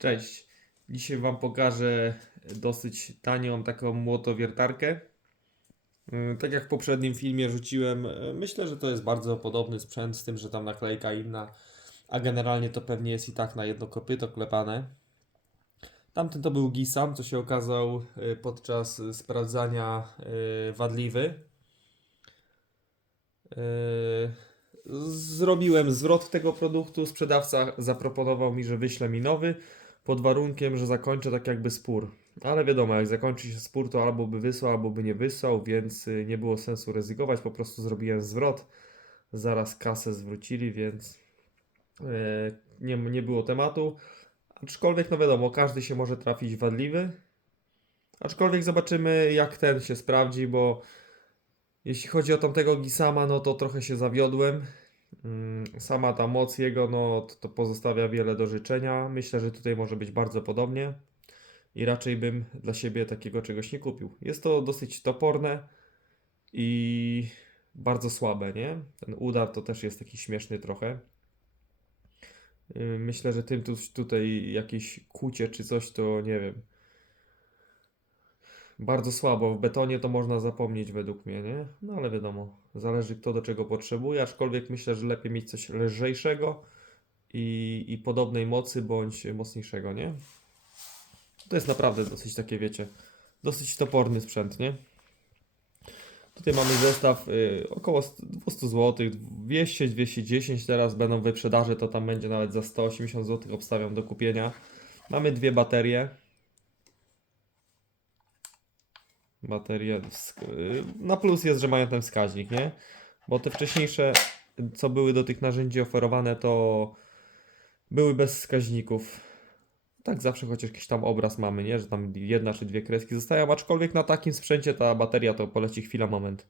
Cześć. Dzisiaj Wam pokażę dosyć tanią taką młotowiertarkę. Yy, Tak jak w poprzednim filmie rzuciłem, yy, myślę, że to jest bardzo podobny sprzęt, z tym, że tam naklejka inna, a generalnie to pewnie jest i tak na jedno kopyto klepane. Tamten to był Gisam, co się okazał yy, podczas sprawdzania wadliwy. Zrobiłem zwrot tego produktu, sprzedawca zaproponował mi, że wyśle mi nowy pod warunkiem, że zakończę tak jakby spór. Ale wiadomo, jak zakończy się spór, to albo by wysłał, albo by nie wysłał, więc y, nie było sensu ryzykować. Po prostu zrobiłem zwrot. Zaraz kasę zwrócili, więc e, nie, nie było tematu. Aczkolwiek, no wiadomo, każdy się może trafić wadliwy. Aczkolwiek zobaczymy, jak ten się sprawdzi, bo jeśli chodzi o tamtego Gisama, no to trochę się zawiodłem. Mm, Sama ta moc jego, no to, pozostawia wiele do życzenia. Myślę, że tutaj może być bardzo podobnie i raczej bym dla siebie takiego czegoś nie kupił. Jest to dosyć toporne i bardzo słabe, nie? Ten udar to też jest taki śmieszny trochę. Yy, Myślę, że tym tu, tutaj jakieś kucie czy coś, to nie wiem. Bardzo słabo. W betonie to można zapomnieć według mnie, nie? No ale wiadomo, zależy kto do czego potrzebuje, aczkolwiek myślę, że lepiej mieć coś lżejszego i, i podobnej mocy, bądź mocniejszego, nie? To jest naprawdę dosyć takie, wiecie, dosyć toporny sprzęt, nie? Tutaj mamy zestaw y, około 200 zł, 200, 210 teraz będą wyprzedaże, to tam będzie nawet za 180 zł obstawiam do kupienia. Mamy dwie baterie. Y, Na plus jest, że mają ten wskaźnik, nie? Bo te wcześniejsze, co były do tych narzędzi oferowane, to były bez wskaźników. Tak, zawsze chociaż jakiś tam obraz mamy, nie? Że tam jedna czy dwie kreski zostają, aczkolwiek na takim sprzęcie ta bateria to poleci chwila, moment.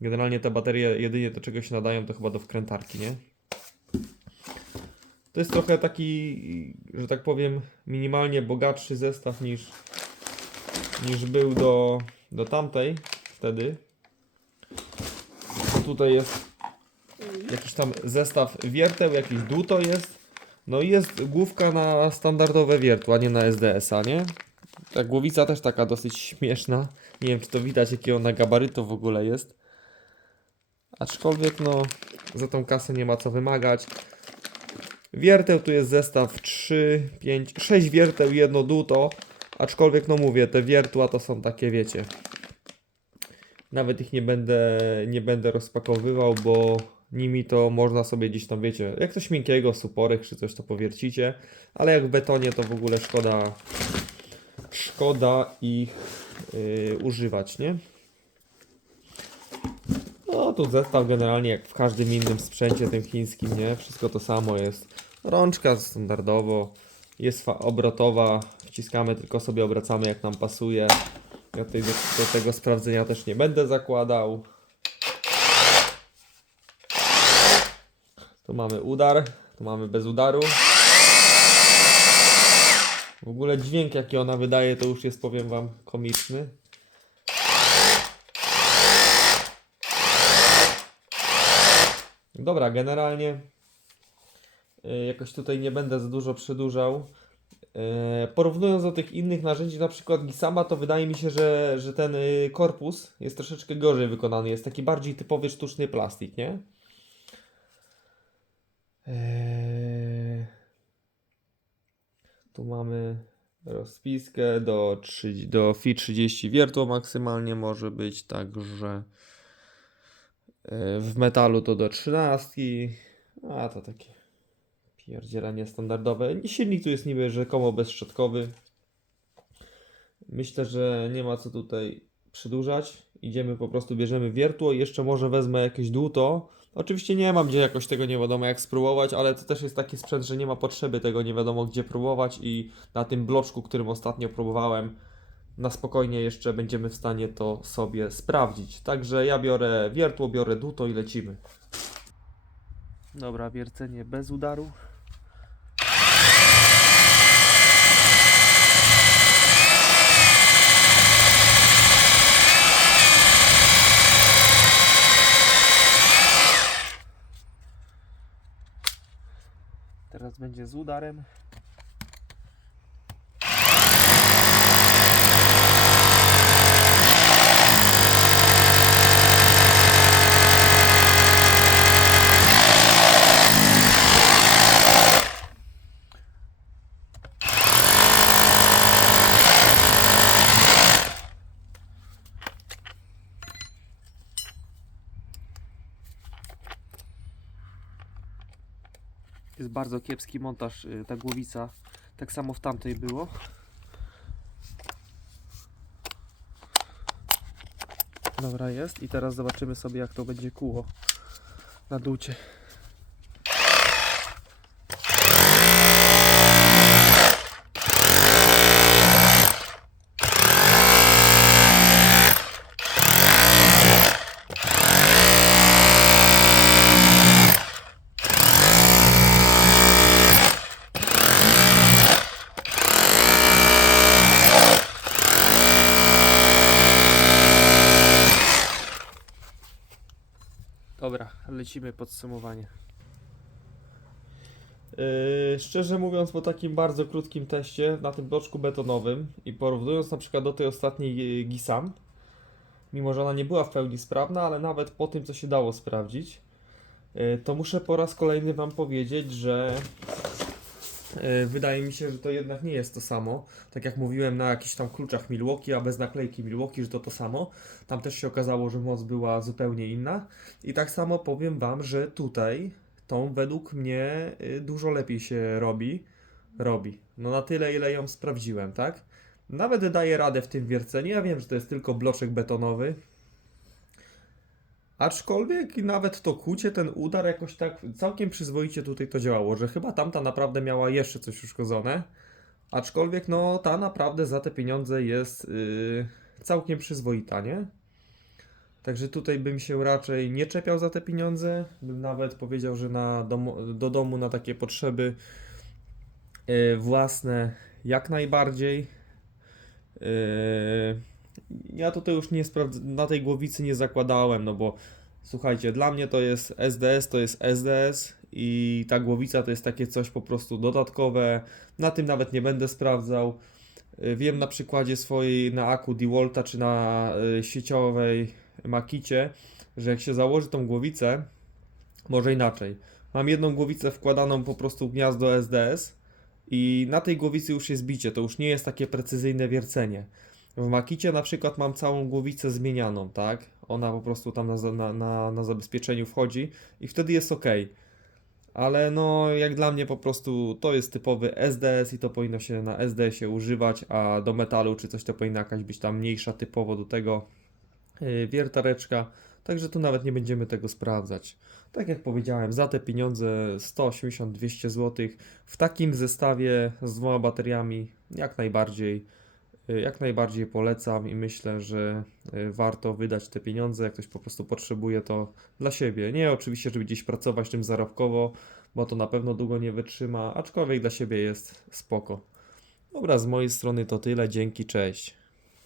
Generalnie te baterie jedynie do czego się nadają, to chyba do wkrętarki, nie? To jest trochę taki, że tak powiem, minimalnie bogatszy zestaw niż, niż był do, do tamtej wtedy. Tutaj jest jakiś tam zestaw wierteł, jakiś dłuto jest. No i jest główka na standardowe wiertła, nie na SDS-a, nie? Ta głowica też taka dosyć śmieszna. Nie wiem, czy to widać, jakie ona gabarytu w ogóle jest. Aczkolwiek, no, za tą kasę nie ma co wymagać. Wierteł tu jest zestaw 3, 5, 6 wierteł, jedno dłuto. Aczkolwiek, no mówię, te wiertła to są takie, wiecie. Nawet ich nie będę, nie będę rozpakowywał, bo nimi to można sobie gdzieś tam, wiecie, jak coś miękkiego, suporek czy coś to powiercicie, ale jak w betonie to w ogóle szkoda, szkoda ich yy, używać, nie? No tu zestaw generalnie jak w każdym innym sprzęcie tym chińskim, nie? Wszystko to samo jest. Rączka standardowo, jest obrotowa, wciskamy, tylko sobie obracamy jak nam pasuje. Ja tutaj do, do tego sprawdzenia też nie będę zakładał. Tu mamy udar, tu mamy bez udaru. W ogóle dźwięk jaki ona wydaje to już jest powiem wam komiczny. Dobra, generalnie y, jakoś tutaj nie będę za dużo przedłużał. Y, Porównując do tych innych narzędzi, na przykład Gisama, to wydaje mi się, że, że ten y, korpus jest troszeczkę gorzej wykonany. Jest taki bardziej typowy sztuczny plastik, nie? Eee, Tu mamy rozpiskę do, 3, do FI 30 wiertło maksymalnie może być, także e, w metalu to do 13, a to takie pierdzielanie standardowe. Silnik tu jest niby rzekomo bezszczotkowy. Myślę, że nie ma co tutaj przedłużać. Idziemy po prostu, bierzemy wiertło jeszcze może wezmę jakieś dłuto. Oczywiście nie mam gdzie jakoś tego nie wiadomo jak spróbować, ale to też jest taki sprzęt, że nie ma potrzeby tego nie wiadomo gdzie próbować i na tym bloczku, którym ostatnio próbowałem, na spokojnie jeszcze będziemy w stanie to sobie sprawdzić. Także ja biorę wiertło, biorę dłuto i lecimy. Dobra, wiercenie bez udaru. Teraz będzie z udarem. Jest bardzo kiepski montaż, y, ta głowica. Tak samo w tamtej było. Dobra jest i teraz zobaczymy sobie jak to będzie kuło na ducie. Dobra, lecimy podsumowanie. Yy, szczerze mówiąc, po takim bardzo krótkim teście na tym bloczku betonowym i porównując na przykład do tej ostatniej yy, Gisam, mimo że ona nie była w pełni sprawna, ale nawet po tym, co się dało sprawdzić, yy, to muszę po raz kolejny Wam powiedzieć, że wydaje mi się, że to jednak nie jest to samo. Tak jak mówiłem na jakichś tam kluczach Milwaukee, a bez naklejki Milwaukee, że to to samo. Tam też się okazało, że moc była zupełnie inna. I tak samo powiem Wam, że tutaj tą według mnie y, dużo lepiej się robi. Robi. No na tyle, ile ją sprawdziłem, tak? Nawet daje radę w tym wierceniu. Ja wiem, że to jest tylko bloczek betonowy. Aczkolwiek nawet to kucie, ten udar jakoś tak całkiem przyzwoicie tutaj to działało, że chyba tamta naprawdę miała jeszcze coś uszkodzone. Aczkolwiek no ta naprawdę za te pieniądze jest yy, całkiem przyzwoita, nie? Także tutaj bym się raczej nie czepiał za te pieniądze. Bym nawet powiedział, że na do domu na takie potrzeby e, własne jak najbardziej. E, ja tutaj już nie sprawdz- na tej głowicy nie zakładałem, no bo słuchajcie, dla mnie to jest SDS, to jest SDS i ta głowica to jest takie coś po prostu dodatkowe. Na tym nawet nie będę sprawdzał. E, Wiem na przykładzie swojej na Aku DeWalta czy na e, sieciowej Makicie, że jak się założy tą głowicę, może inaczej. Mam jedną głowicę wkładaną po prostu w gniazdo SDS i na tej głowicy już jest bicie, to już nie jest takie precyzyjne wiercenie. W Makicie na przykład mam całą głowicę zmienianą, tak? Ona po prostu tam na, na, na, na zabezpieczeniu wchodzi i wtedy jest ok. Ale no, jak dla mnie po prostu to jest typowy SDS i to powinno się na SDS-ie używać, a do metalu czy coś to powinna jakaś być tam mniejsza typowo do tego yy, wiertareczka. Także tu nawet nie będziemy tego sprawdzać. Tak jak powiedziałem, za te pieniądze 180-200 zł w takim zestawie z dwoma bateriami jak najbardziej, y, jak najbardziej polecam i myślę, że y, warto wydać te pieniądze, jak ktoś po prostu potrzebuje to dla siebie. Nie oczywiście, żeby gdzieś pracować tym zarobkowo, bo to na pewno długo nie wytrzyma, aczkolwiek dla siebie jest spoko. Dobra, z mojej strony to tyle, dzięki, cześć.